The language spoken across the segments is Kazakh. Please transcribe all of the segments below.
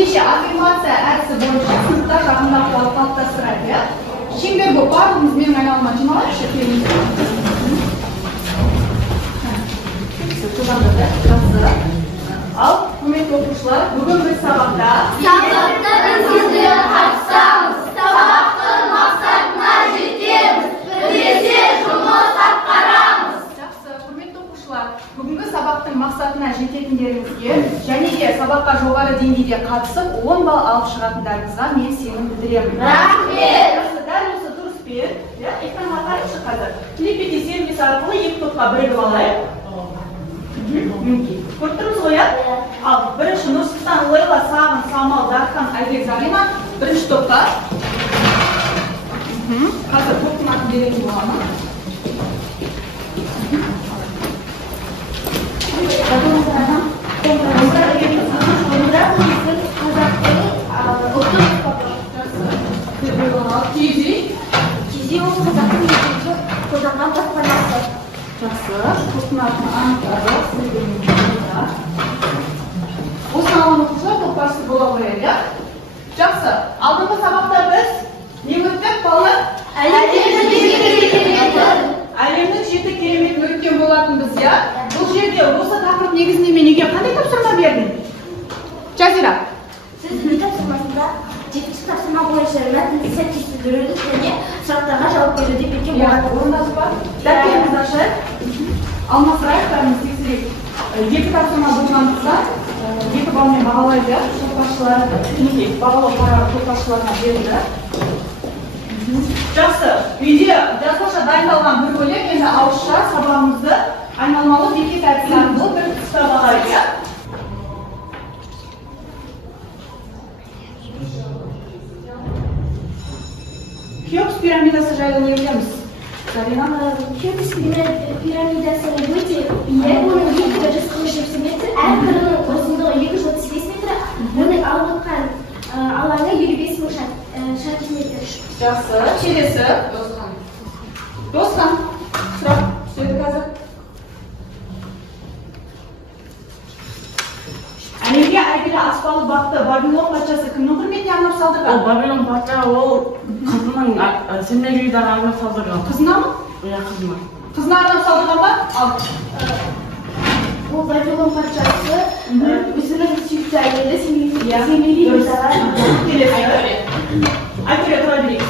ендеше аффирмация әдісі бойынша сыныпта жақындап қалыптастырайық, иә? Шеңберді барлығымыз менің айналыма жиналайықшы, Ал, құрметті оқушылар, бүгін біз сабақта Сабақта қатысамыз, сабақтың мақсатына жетеміз, бірлесе жұмыс атқарамыз. Жақсы, құрметті оқушылар, бүгінгі сабақтың мақсатына жететіндеріңізге және де сабаққа жоғары деңгейде қатысып, 10 балл алып шығатындарыңызға мен сенім білдіремін. Рахмет! Жақсы, дәл осы дұрыспен, экранға қарайықшы қазір. Телепеде сервис арқылы екі топқа бірігіп алайық. Көріп тұрмыз ғой, иә? Ал бірінші Нұрсұлтан, Лейла, Сағын, Самал, Дархан, Айбек, Зарина бірінші топта. Қазір топтың атын беретін боламын. Киіз үй ол қазақтың екінші қолданған баспанасы. Жақсы, топтың атын анықтады. Осыны алған оқушылар топбасшы бола қояды, иә? Жақсы, алдыңғы сабақта біз не өттік, балалар? Әлемнің 7 кереметін өткен болатынбыз, иә? Бұл жерде осы тақырып негізінде мен неге қандай тапсырма бердім? Жазира. Сіз не тапсырмасында 7-ші тапсырма бойынша мәтінді сәйкестендіруді және сұрақтарға жауап беруді берген болады. Орындасып бар. Дәптерімізді ашайық. Алмасырайық, бәріміз тексерейік. 2 тапсырма болғандықтан 2 балмен бағалайды, топтасшылары бағалау қарары топтасшыларына берілді. Жақсы, үйде жазбаша дайындалған бір бөлек, енді ауызша сабағымызды айналмалы бекет әдісі арқылы бір қысқа бағалайды. Хеопс пирамидасы жайлы не білеміз? Зарина? Хеопс пирамидасы өте бие, оның екі жүз қырық метр, әр қырының ұзындығы 235 метр, оның алып отқан алаңы 55 мың шаршы метр. Жақсы, келесі. Досхан, сұрақ түседі қазір. Әлемге әйгілі аспалы бақты Вавилон патшасы кімнің құрметіне арнап салдырған? Ол Вавилон патша ол қызының Семнегейдағы арнап салдырған. Қызына ма? Иә, қызына. Қызына арнап салдырған ба? Ал. Ол Вавилон патшасы өзінің сүйікті әйелі Семнегейдағы. Келесі. Айкөре, тұра берейік.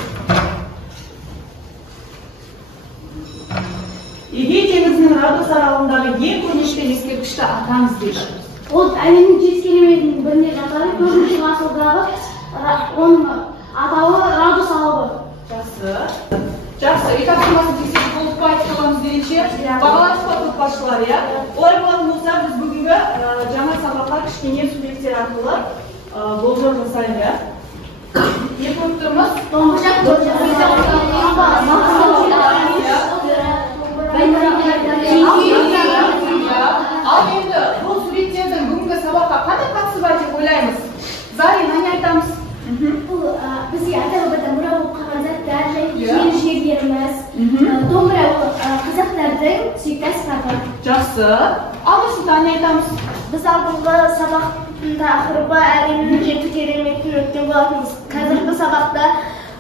Егей теңізінің Родос аралындағы ең көрнекті ескерткішті атаңыз дейші. Ол әлемнің 7 кереметінің біріне жатады, 4-ші ғасырдағы оның атауы Родос алабы. Жақсы. Жақсы, үй тапсырмасын тексеріп болып айтып қаламыз дегенше, бағаланып топтасшылар, иә? Олай болатын болса, біз бүгінгі жаңа сабаққа кішкене суреттер арқылы болжау жасайды. Не көріп тұрмыз? Ал енді бұл суреттердің бүгінгі сабаққа қандай қатысы бар деп ойлаймыз? Зарина, не айтамыз? Бұл бізге ата-бабадан мұра болып қалған заттар, киелі жерлеріміз, домбыра қазақтардың сүйікті аспабы. Жақсы. Ал Нұрсұлтан, не айтамыз? Біз алдыңғы сабақтың тақырыбы әлемнің 7 кереметін өткен болатынбыз. Қазіргі сабақта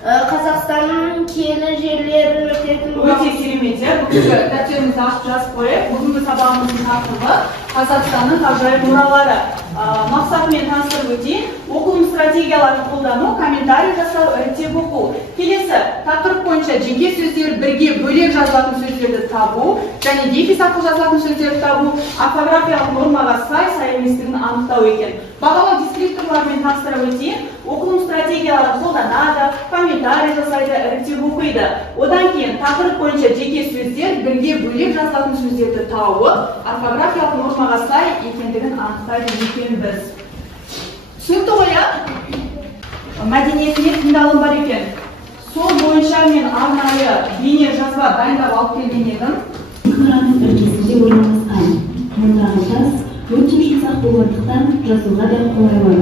Қазақстанның киелі жерлерін өтетін боламыз. Өте керемет, иә? Бүгінгі дәптерімізді ашып жазып қойып, бүгінгі сабағымыздың тақырыбы Қазақстанның ғажайып мұралары. Мақсатымен таныстырып өтейін, оқылым стратегияларын қолдану, комментарий жасау, іріктеп оқу. Келесі, тақырып бойынша жеке сөздер, бірге бөлек жазылатын сөздерді табу, және дефис арқылы жазылатын сөздерді табу, орфографиялық нормаға сай еместігін анықтау екен. Бағалау дескрипторларымен таныстырып өтейін, оқылым стратегиялары қолданады, комментарий жасайды, іріктеп оқиды. Одан кейін тақырып бойынша жеке сөздер, бірге бөлек жазылатын сөздерді тауып, орфографиялық нормаға сай екендігін анықтайды екен біз. Түсінікті ғой, иә? Мәдениетіне тыңдалым бар екен. Сол бойынша мен арнайы бейне жазба дайындап алып келген едім. Қораның іргесінде орналасқан. Мұндағы тас өте жұмсақ болғандықтан жазуға да қолайлы.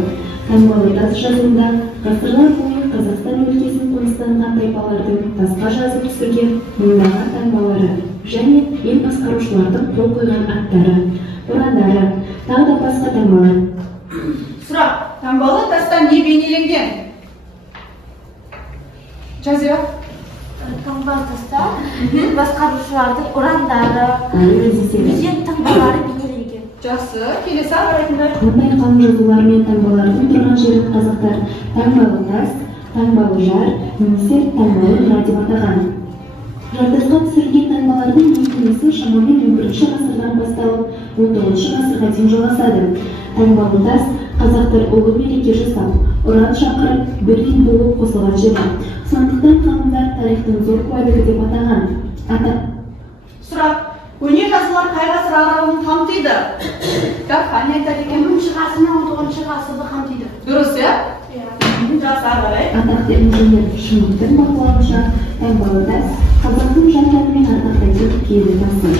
Таңбалы тас жазуында ғасырлар бойы Қазақстан өлкесін қоныстанған тайпалардың тасқа жазып түсірген мыңдаған таңбалары және ел басқарушылардың қол қойған аттары, ұрандары, тағы да басқа таңбалар. Сұрақ: таңбалы тас белгіленген? Жазира? Таңбалы тастар басқарушылардың ұрандары, өзен таңбалары бейнеленген. Жақсы, келесі ағарайтындар. Мұндай қалың жазулар мен таңбалардың тұрған жерін қазақтар таңбалы тас, таңбалы жар, немесе таңбалы жар деп атаған. Жартасқа түсірілген таңбалардың естілесі шамамен 11-ші ғасырдан басталып, 19-ші ғасырға дейін жалғасады. Таңбалы тас қазақтар ұлы мереке жасап, ұран шақырып, бірден болып қосылған жері. Сондықтан ғалымдар тарихтың зор куәлігі деп атаған. Сұрақ, көне жазулар қай ғасыр аралығын қамтиды? Қане айтады екен? 10-ші ғасыр мен 19-ші ғасырды қамтиды. Дұрыс, жақсы ағарай. Атақты инженер Шымовтың бақылауынша, таңбалы тас қазақтың жантарымен ардақтайтын киелі тасы.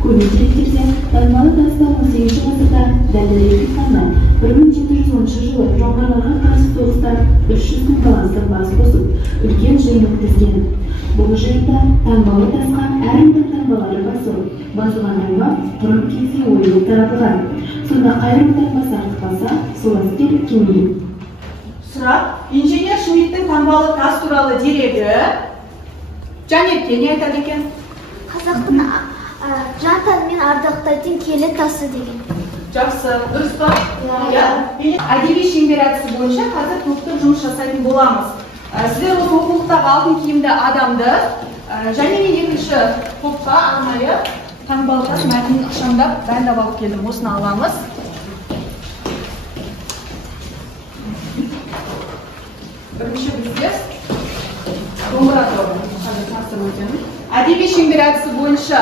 Көне деректерде таңбалы таста 18-ші ғасырда дәлірек айтқанда 1710 жылы жоңғарларға қарсы соғыста 300 мың баласының бас қосып, үлкен жиын өткізген. Бұл жиында таңбалы тасқа әркімнің таңбалары басылған таңба құрым кезде ойылып таратылған. Сонда қайрым таңбасы артықпаса, сол әскер кемейді. Сұрақ, инженер Шмидттің таңбалы тас туралы дерегі Жанетке не айтады екен? Қазақтың жантарымен ардақтайтын киелі тасы деген. Жақсы, дұрыс па? Әдеби шеңбер әдісі бойынша қазір топтық жұмыс жасайтын боламыз. Сіздер осы оқулықтағы алтын киімді адамды және мен екінші топқа арнайы таңбалы тас мәтінін ықшамдап дайындап алып келдім. Осыны аламыз. Бірінші біздер домбыра тобы. Әдеби шеңбер әдісі бойынша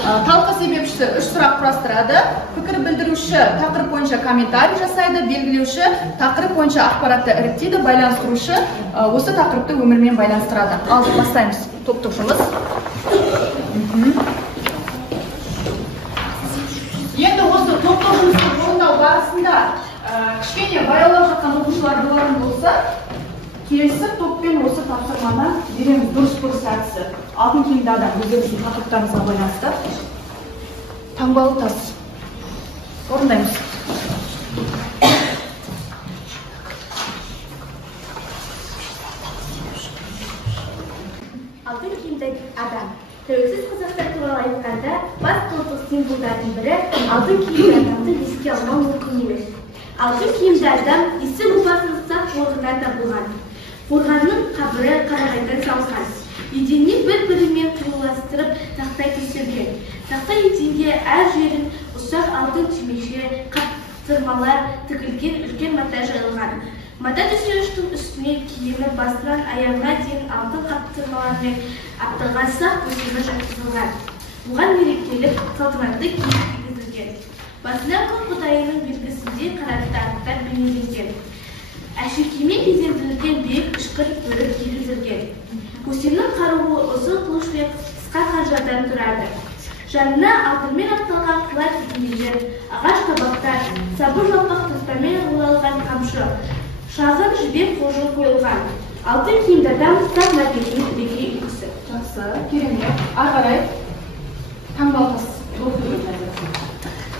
талқы себепшісі 3 сұрақ құрастырады. Пікір білдіруші тақырып бойынша комментарий жасайды, белгілеуші тақырып бойынша ақпаратты іріктейді, байланыстырушы осы тақырыпты өмірмен байланыстырады. Ал бастаймыз топтық жұмыс. Енді осы топтық жұмысты орындау барысында кішкене баяулап жатқан оқушылар болатын болса, келесі топпен осы тапсырманы береміз. Дұрыс әдісі. Алтын киімді адам өздеріңіздің тақырыптарыңызға байланысты. Таңбалы тас. Орындаймыз. Алтын киімді адам. Тәуелсіз Қазақстан туралы айтқанда, бас толтық символдардың бірі алтын киімді адамды еске алмау мүмкін емес. Алтын киімді адам исі мұпасының сақ орнынан табылған. Қорғанның қабірі қарағайдан салған. Еденіне бір-бірімен қиыластырып тақтай төселген. Тақта еденге әр жерін ұсақ алтын түймеше, қаптырмалар тігілген үлкен мата жайылған. Мата төсеніштің үстіне киімі басынан аяғына дейін алтын қаптырмалармен апталған сақ көсемі жатқызылған. Бұған мерекелік салтанатты киім кигізілген. Басына күн құдайының белгісінде қараттарықтар бейнеленген. Әшекеймен безендірілген биік үшкір бөрік кигізілген. Көсемнің қаруы ұзын қылыш пен қысқа қанжардан тұрады. Жанына алтынмен апталған қыла тігілген ағаш табақтар, сабыр жалпақ таспамен улалған қамшы, шағын жібек қожы қойылған. Алтын киімді адам сақ мәдениетінің бірегей үлгісі. Жақсы, керемет. Ары қарай таңбалы тас.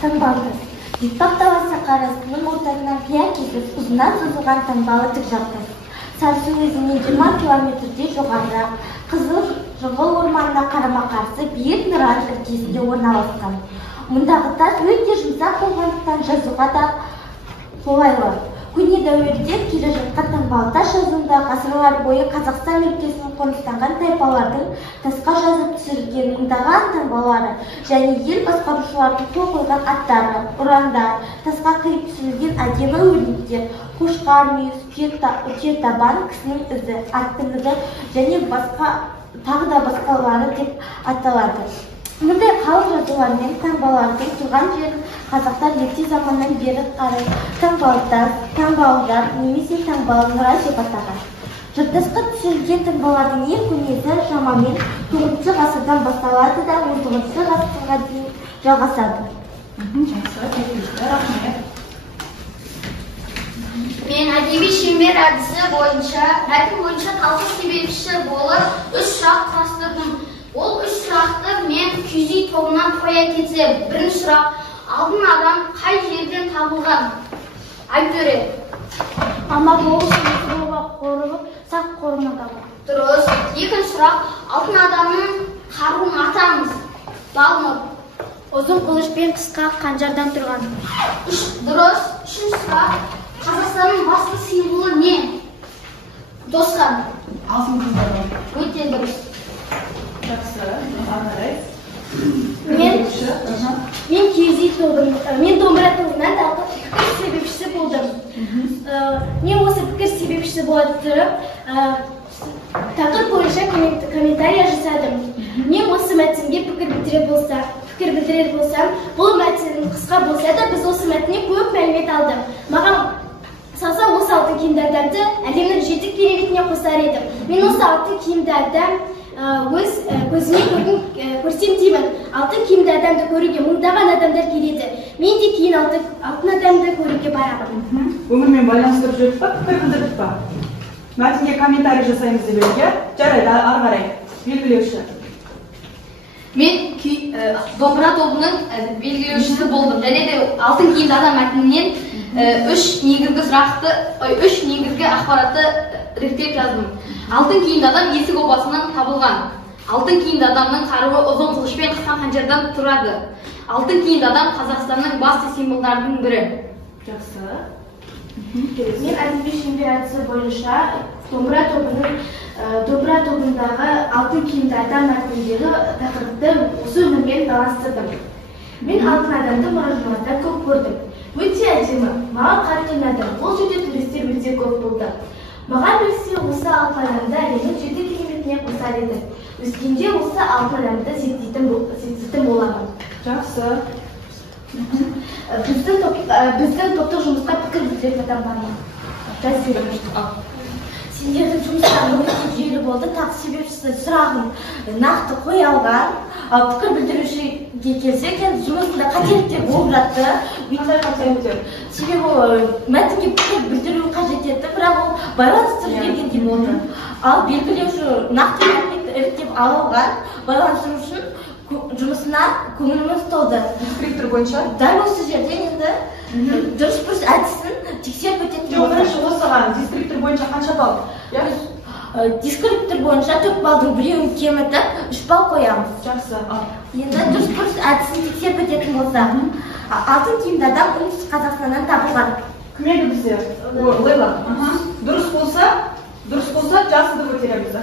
Таңбалы тас. Бетпақ даласы қарасының ортасынан қия кесіп ұзынан созылған таңбалы тік жартас. Сарысу өзенінен 20 километрдей жоғарырақ Қызыл жыңғыл орманына қарама-қарсы биік нұран іргесінде орналасқан. Мұндағы тас өте жұмсақ болғандықтан жазуға да қолайлы. Көне дәуірде келе жатқан таңбалы тас жазуында ғасырлар бойы Қазақстан өлкесінің қоныстанған тайпалардың тасқа жазып түсірілген мыңдаған таңбалары және ел басқарушылардың қол қойған аттары, ұрандар, тасқа қиып түсірілген әдемі өрнектер, қошқар мүйіз, түйетабан, кісінің ізі, аттың ізі және тағы да басқалары деп аталады. Мұндай қалың жазулармен таңбалардың тұрған жерін қазақтар ерте заманнан бері қарай таңбалы тас, таңбалы жар немесе таңбалы нұра деп атаған. Жартасқа түсірілген таңбалардың ең көнесі шамамен 9-шы ғасырдан басталады да 19-шы ғасырға дейін жалғасады. Мен әдеби шеңбер әдісі бойынша, мәтін бойынша талқы себепші болып 3 сұрақ құрастырдым. Ол 3 сұрақты мен күйзей тобынан қоя кетсем. Бірінші сұрақ, алтын адам қай жерден табылған? Айтөре. Алматы облысының суға қорығып, сақ қорығында бар. Дұрыс. Екінші сұрақ, алтын адамның қаруын атаңыз. Балмұр. Ұзын қылыш пен қысқа қанжардан тұрған. Дұрыс. Үшінші сұрақ, Қазақстанның басты символы не? Достан. Алтын қыздар. Өте дұрыс. Жақсы. Ары қарай. Мен киіз тобын, мен домбыра тобынан тағы пікір себепшісі болдым. Мен осы пікір себепшісі бола тұрып, тақырып бойынша комментарий жасадым. Мен осы мәтінге пікір білдірер болсам, бұл мәтін қысқа болса да, біз осы мәтіннен көп мәлімет алдым. Маған салса осы алтын киімді адамды әлемнің 7 кереметіне қосар едім. Мен осы алтын киімді адам өз көзіме көрсем деймін. Алтын киімді адамды көруге мыңдаған адамдар келеді. Мен де кейін алтын адамды көруге барамын. Өмірмен байланыстырып жүріп па, пікір білдіріп па? Мәтінге комментарий жасаймыз деп едік, жарайды, ары қарай. Белгілеуші. Мен домбыра тобының белгілеушісі болдым. Және де алтын киімді адам мәтінінен үш негізгі ақпаратты реттеп жаздым. Алтын киімді адам есік опасынан табылған. Алтын киімді адамның қаруы ұзын қылыш пен қысқа қанжардан тұрады. Алтын киімді адам Қазақстанның басты символдарының бірі. Жақсы. Мен әдеби шеңбер әдісі бойынша домбыра тобындағы алтын киімді адам мәтініндегі тақырыпты осы өмірмен таластырдым. Мен алтын адамды мұражайларда көп көрдім. Өте әдемі, маған қатты ұнады. Ол жерде туристер өте көп болды. Маған білсе, осы алтын адамды әлемнің 7 кереметіне қосар еді. Өскенде осы алтын адамды зерттейтін боламын. Жақсы. Біздің топтық жұмысқа пікір білдіретін адам бар ма? Сендердің жұмыстарың өте жүйелі болды. Тағы себепшісі сұрағын нақты қоя алған. Пікір білдірушіге келсек, жұмысында қателіктер болып жатты. Себебі мәтінге пікір білдіру қажет етті, бірақ ол байланыстырып бергендей болды. Ал белгілеуші нақты мәлімет іріктеп алған байланыстырушының жұмысына көңіліміз толды. Дескриптор бойынша? Дәл осы жерде енді дұрыс әдісін тексеріп өтетін болды. Бірінші осыған дескриптор бойынша қанша балл? Дескриптор бойынша 4 балдың біреуін кемітіп 3 балл қоямыз. Жақсы. Енді дұрыс әдісін тексеріп өтетін болса, алтын киімді адам оңтүстік Қазақстаннан табылған. Кім еді бізде? Лейла. Дұрыс болса жасыды көтереміз.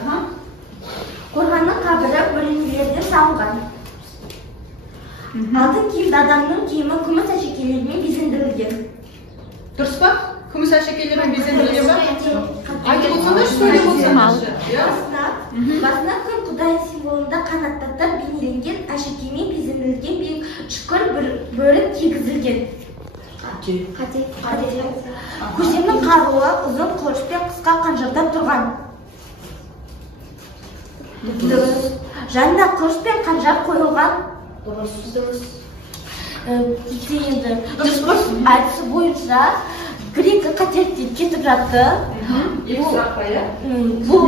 Қорғанның қабірі бөлінбелерден салынған. Алтын киімді адамның киімі күміс әшекейлермен безендірілген. Дұрыс па? Күміс әшекейлермен безендірілген ба? Айтып отырсаңдаршы, сөйлеп отырсаңдаршы. Басына күн құдай символында қанаттар бейнеленген әшекеймен безендірілген биік шүкір бөрік кигізілген. Қате. Көсемнің қаруы ұзын қылыш пен қысқа қанжардан тұрған. Жанында қылыш пен қанжар қойылған. Дұрыс. Дискурс әдісі бойынша грек қателіктер кетіп жатты. Бұл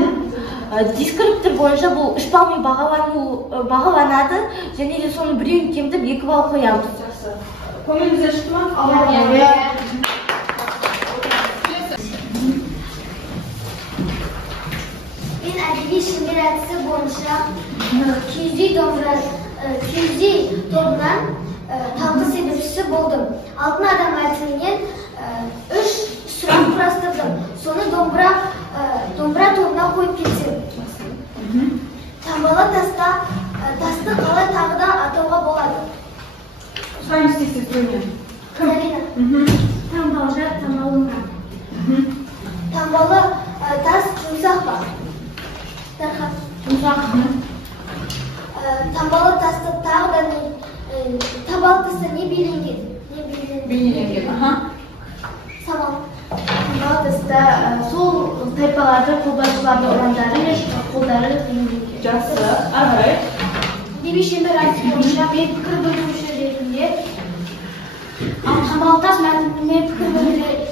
дескриптор бойынша бұл 3 балмен бағаланады, және де соның біреуін кемітіп 2 балл қоямыз. Көңіліңізде шықты ма? Мен әдеби шеңбер әдісі бойынша киіз үй тобынан талқы себепшісі болдым. Алтын адам әдісінен 3 сұрақ құрастырдым. Соны домбыра тобына қойып кетсем. Таңбалы тасты қалай тағы да атауға болады? Сұраймыз тексіз біреуінен. Карина. Таңбалы тас жұмсақ па? Жұмсақ. Таңбалы тасты тағы да табалы таста не бейнеленген? Самал. Таңбалы таста сол тайпаларды, қолбасшыларды, ұрандары мен қолдары бейнеленген. Жақсы. Ары қарай. Әдеби шеңбер әдісі бойынша мен пікір білдіруші ретінде таңбалы тас мәтініне пікір білдіреді.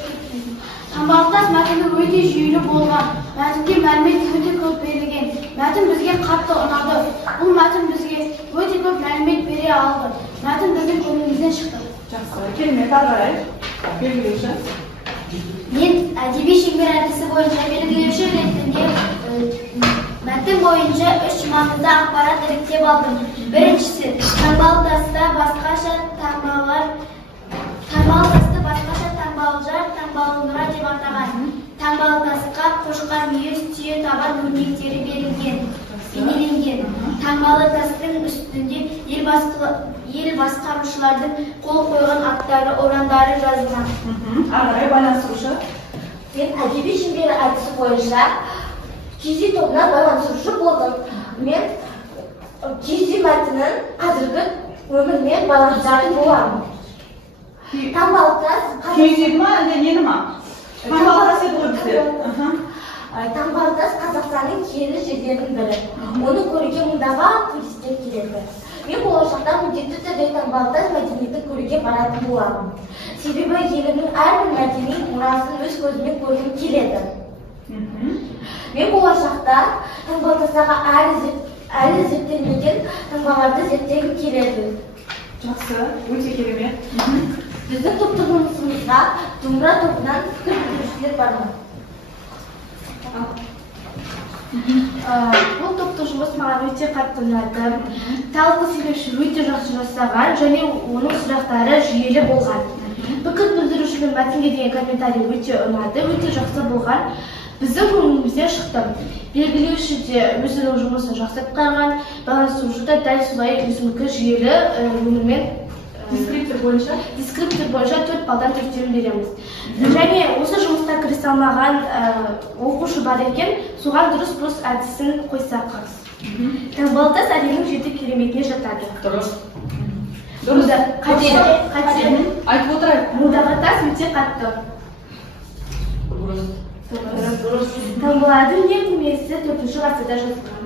Таңбалы тас мәтіні өте жүйелі болған. Мәтінге мәлімет өте көп берілген. Мәтін бізге қатты ұнады. Бұл мәтін бізге өте көп мәлімет бере алды. Мәтін біздің көңілімізден шықты. Жақсы. Керемет, ары қарай. Белгілеуші. Мен әдеби шеңбер әдісі бойынша белгілеуші ретінде мәтін бойынша 3 маңызды ақпарат іріктеп алдым. Біріншісі, таңбалы тасты басқаша таңбалар, таңбалы тасты басқаша таңбалжар, таңбалы нұра деп атаған. Таңбалы тасқа қошқар, мүйіз, түйе, табан өрнектері бейнеленген. Таңбалы тастың үстінде ел басқарушылардың қол қойған аттары, ұрандары жазылған. Ағарай байланыстырушы. Мен әдеби шеңбер әдісі бойынша киіз үй тобына байланыстырушы болдым. Мен киіз үй мәтінін қазіргі өмірмен байланыстыратын боламын. Таңбалы тас Киіз еді ма, әлде нені ма? Таңбалы тас еді ғой бізде. Таңбалы тас Қазақстанның киелі жерлерінің бірі. Оны көруге мыңдаған туристер келеді. Мен болашақта міндетті түрде таңбалы тас мәдениетін көруге баратын боламын. Себебі елімнің әрбір мәдени мұрасын өз көзімен көргім келеді. Мен болашақта таңбалы тастағы әлі зерттелмеген таңбаларды зерттегім келеді. Жақсы, өте керемет. Біздің топтық жұмысымызға домбыра тобынан пікір білдірушілер бар ма? Бұл топтық жұмыс маған өте қатты ұнады. Талқы сөйлеуші өте жақсы жасаған және оның сұрақтары жүйелі болған. Пікір білдірушінің мәтінге деген комментарий өте ұнады, өте жақсы болған. Біздің көңілімізден шықты. Белгілеуші де өзінің жұмысын жақсы атқарған, байланыстырушы да дәл солай өзінікі жүйелі өмірмен Дескриптор бойынша 4 балдан 4 береміз. Және осы жұмысқа кірісе алмаған оқушы бар екен, соған дұрыс әдісін қойсақ. Таңбалы тас әлемнің 7 кереметіне жатады. Дұрыс. Қате. айтып отырайық. Мұндағы тас өте қатты. Дұрыс. Таңбалардың ең көмесі 4-ші ғасырда жазылған.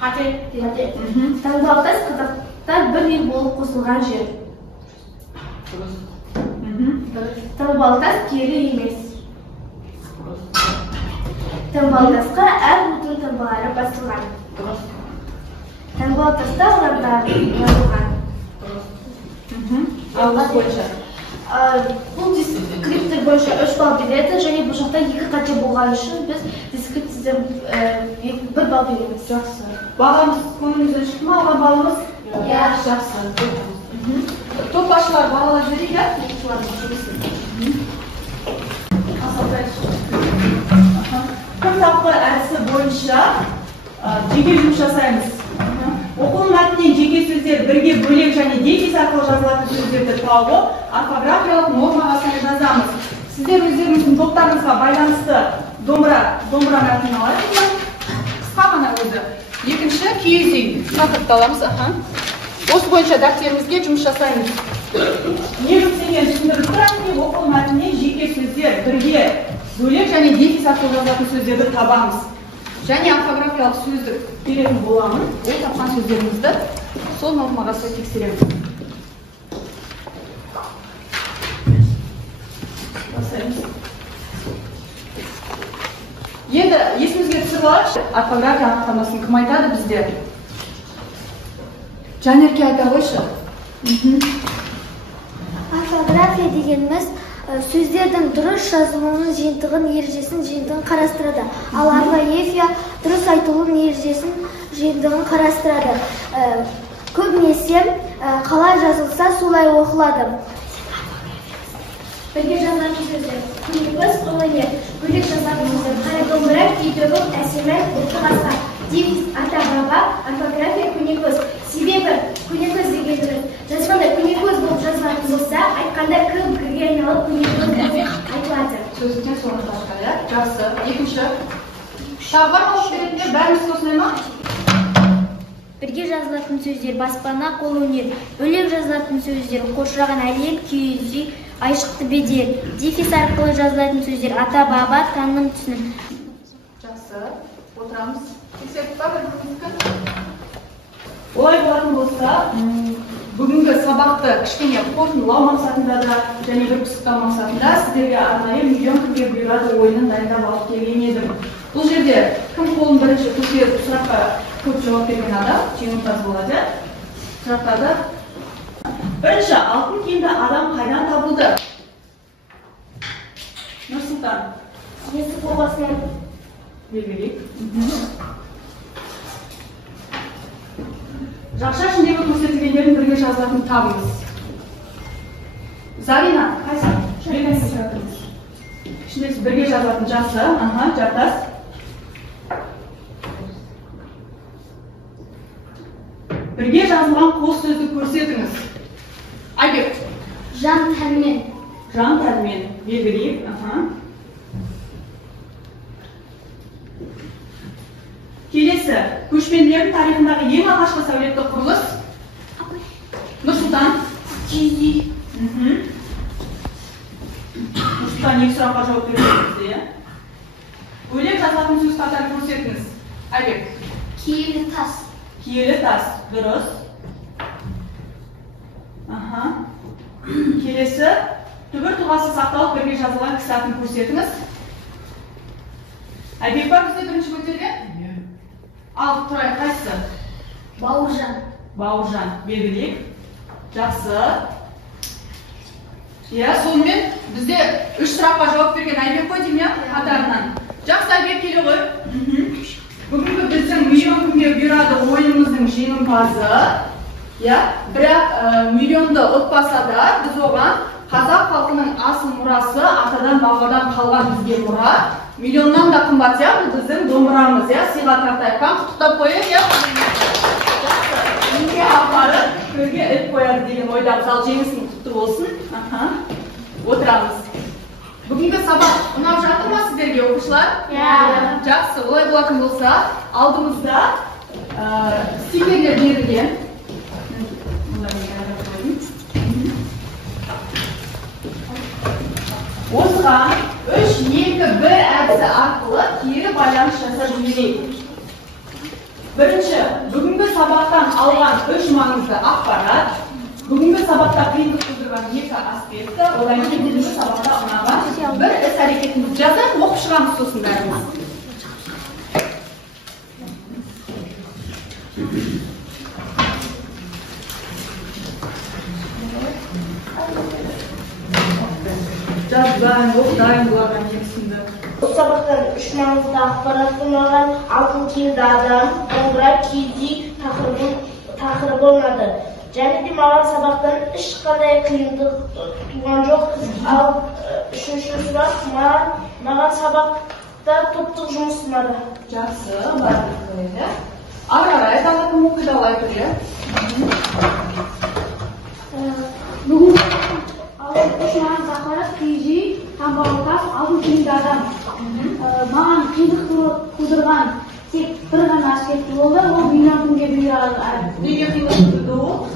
Қате. Таңбалы тас Қазақстан бір ел болып қосылған жер. Таңбалы тас киелі емес. Таңбалы тасқа әр ұлттың таңбалары басылған. Таңбалы таста ұрандар жазылған. Алғыс бойынша. Бұл дескриптор бойынша 3 балл береді, және бұл жақта 2 қате болған үшін біз дескриптордан 1 балл береміз. Жақсы. Бағамыз көңіліңізден шықты ма, алған балымыз? Жақсы. Топ басшылар бағалап жіберейік, оқушылардың жүргізсін. Күн тапқыр әдісі бойынша жеке жұмыс жасаймыз. Оқу мәтінен жеке сөздер бірге бөлек және дефис арқылы жазылатын сөздерді тауып, орфографиялық нормаға сай жазамыз. Сіздер өздеріңіздің топтарыңызға байланысты домбыра мәтінін алайсыздар. Қысқа ғана өзі. Екінші киіз үй. Тақырыпты аламыз. Осы бойынша дәптерімізге жұмыс жасаймыз. Негізінен түсіндіріп тұратын оқу мәтінен жеке сөздер бірге бөлек және дефис арқылы жазатын сөздерді табамыз. Және орфографиялық сөздік беретін боламын. Ол тапқан сөздерімізді сол нормаға сай тексереміз. Енді есімізге түсіріп алайықшы. Орфография анықтамасын кім айтады бізде? Жанерке айта қойшы. Орфография дегеніміз сөздердің дұрыс жазылуының жиынтығын қарастырады. Ал орфография дұрыс айтылуының жиынтығын қарастырады. Көбінесе қалай жазылса солай оқылады. Бірге жазатын сөздер. Күнекөз, қолөнер. Бөлек жазатын сөздер. Қара домбыра, күйдөгім, әсемә, ұлтығаса. Дефис, ата-баба, орфография, күнекөз. Себебі күнекөз дегеніміз жазғанда күнекөз болып жазылатын болса, айтқанда кірге айналып күнекөз айтылады. Сөздіктен соңғы ташқа, иә? Жақсы. Екінші. Тағы бар ма оқып бәріміз осындай ма? Бірге жазылатын сөздер баспана, қолөнер. Бөлек жазылатын сөздер қоршаған әлем, киіз үй, айшықты бедер. Дефис арқылы жазылатын сөздер ата-баба, таным, түсінік. Жақсы. Отырамыз. Тексеріп бар бірімізді. Олай болатын болса, бүгінгі сабақты кішкене қорытындылау мақсатында да және бір пысықтау мақсатында сіздерге арнайы миллион теңге бұйырады ойынын дайындап алып келген едім. Бұл жерде кім қолын бірінші көтеріп сұраққа көп жауап берген адам жеңімпаз болады. Сұрақтарды. Бірінші, алтын киімді адам қайдан табылды? есік қорғасынан белгілейік. Жақша ішіндегі көрсетілгендерін бірге жазатын табыңыз. Зарина, қайсы? Ішіндегі бірге жазатын жақсы. Жартас. Бірге жазылған қос сөзді көрсетіңіз. Айбек. жан тәнмен. Жан тәнмен. Белгілейік. Келесі, көшпенділердің тарихындағы ең алғашқы сәулетті құрылыс? Нұрсұлтан. Киіз үй. Нұрсұлтан екі сұраққа жауап береді. Бөлек жазатын сөз қатары көрсетіңіз. Айбек. Киелі тас. Киелі тас. Дұрыс. Келесі, түбір тұлғасы сақталып бірге жазылған кісі атын көрсетіңіз. Айбек бар бізде бірінші көтерген? Ал, тұрай, қайсысы? Бауыржан. Бауыржан, белгілейік. Жақсы. Сонымен бізде 3 сұраққа жауап берген Айбек қой деймін, қатарынан. Жақсы, Айбек келе ғой. Бүгінгі біздің миллион күнге бұйырады ойынымыздың жеңімпазы. Бірақ миллионды ұтпаса да, біз оған қазақ халқының асыл мұрасы, атадан бабадан қалған бізге мұра. Миллионнан да қымбат, бұл біздің домбырамыз, сыйға тартайық. Құттықтап қойып, үйге апарып, көрге іліп қояды деген ойдамыз. Ал жеңісің құтты болсын. Отырамыз. Бүгінгі сабақ ұнап жатыр ма сіздерге, оқушылар? Жақсы, олай болатын болса, алдымызда стикерлер берілген. Осыған 3-2-1 әдісі арқылы кері байланыс жасап жіберейік. Бірінші, бүгінгі сабақтан алған 3 маңызды ақпарат, бүгінгі сабақта қиындық тудырған 2 аспекті, одан кейін бүгінгі сабақта ұнаған бір іс әрекетіміз жазып, оқып шығамыз сосын бәріміз. Дайын бұлардан кексінді. Бұл сабақтан 3 маңызды ақпарат ұнаған алтын киімді адам, домбыра, киіз үй тақырыбы ұнады. Және де маған сабақтан ешқандай қиындық туған жоқ. Ал 3-ші сұрақ, маған сабақта топтық жұмыс ұнады. Жақсы, барлық қойды. Ары қарай тағы кім оқиды алай тұр, Бүгін үш маңызды ақпарат киіз үй, таңбалы тас, алтын киімді адам. Маған қиындық тудырған тек бір ғана аспекті болды, ол миллион күнге бұйырады. Неге қиындық тудырды ол?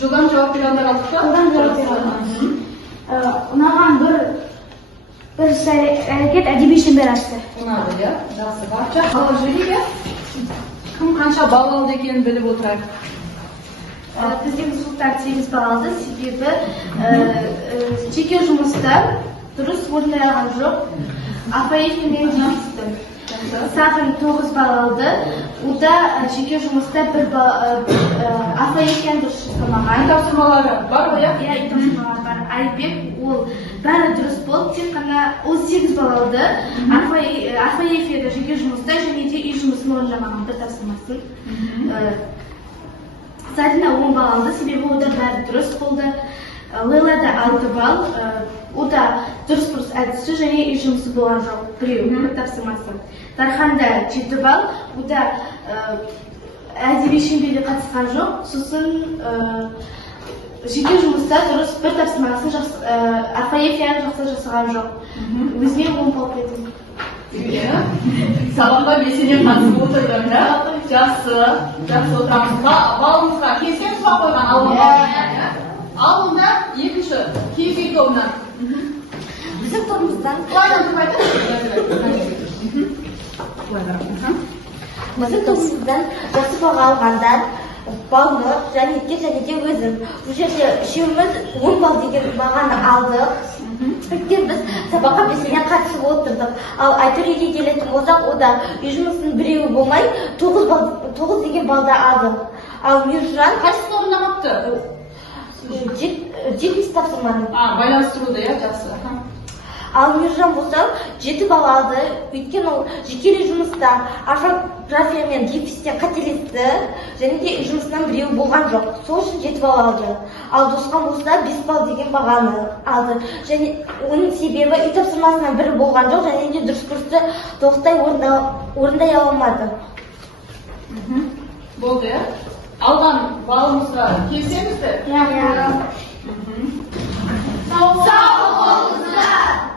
Жылдан жауап бере алдық па? Жылдан жауап бере алдық. Ұнаған бір әрекет әдеби шеңбер ашты. Ұнады, жақсы. Барша қалып жүрейік, кім қанша балл алды екенін біліп отырайық. Біздің сұрақтар 8 балл алды, себебі жеке жұмыста дұрыс орындай алған жоқ. Апаевпен мен жұмыстым. Сағын 9 балл алды. Ода жеке жұмыста бір Апаевпен дұрыс жасамаған. Тапсырмалары бар ғой, Иә, тапсырмалары бар. Айбек, ол бәрі дұрыс болды, тек қана ол 8 балл алды. Апаев еді жеке жұмыста және де үй жұмысын орындамаған бір тапсырмасын. Зарина 10 балл алды, себебі ода бәрі дұрыс болды. Лейла да 6 балл, ода дұрыс әдісі және үй жұмысы болған жоқ, біреу, бір тапсырмасы. Дархан да 7 балл, ода әдеби шеңберге қатысқан жоқ, сосын жеке жұмыста дұрыс бір тапсырмасын Арфаевияны жақсы жасаған жоқ. Өзіме 10 балл бердім. Сабаққа белсене қатысып отырдың, жақсы отырамыз. Балыңызға келсең сұрақ қойған алдыңға. Ал онда екінші, киіз үй тобынан. Біздің тобымыздан жақсы баға алғандар Балнұр, Жәнетке және де өзім. Бұл жерде үшеуміз 10 балл деген бағаны алдық. Өйткені біз сабаққа белсене қатысып отырдық. Ал Айтөреге келетін болсақ, ода үй жұмысының біреуі болмай 9 деген балда алдық. Ал Миржан қайсысын орындамапты? 7 тапсырманы. Байланыстырылды, жақсы. Ал Мержан болса 7 бал алды. Өйткені ол жекелей жұмыста орфография мен дефистен қателесті, және де жұмысынан біреу болған жоқ. Сол үшін 7 бал алды. Ал Досқан болса 5 бал деген бағаны алды. Және оның себебі үй тапсырмасынан бірі болған жоқ, және де дұрыс курсты толықтай орындай алмады. Болды. Алған балымызға келсеңіздер? Иә. Сау болыңыздар.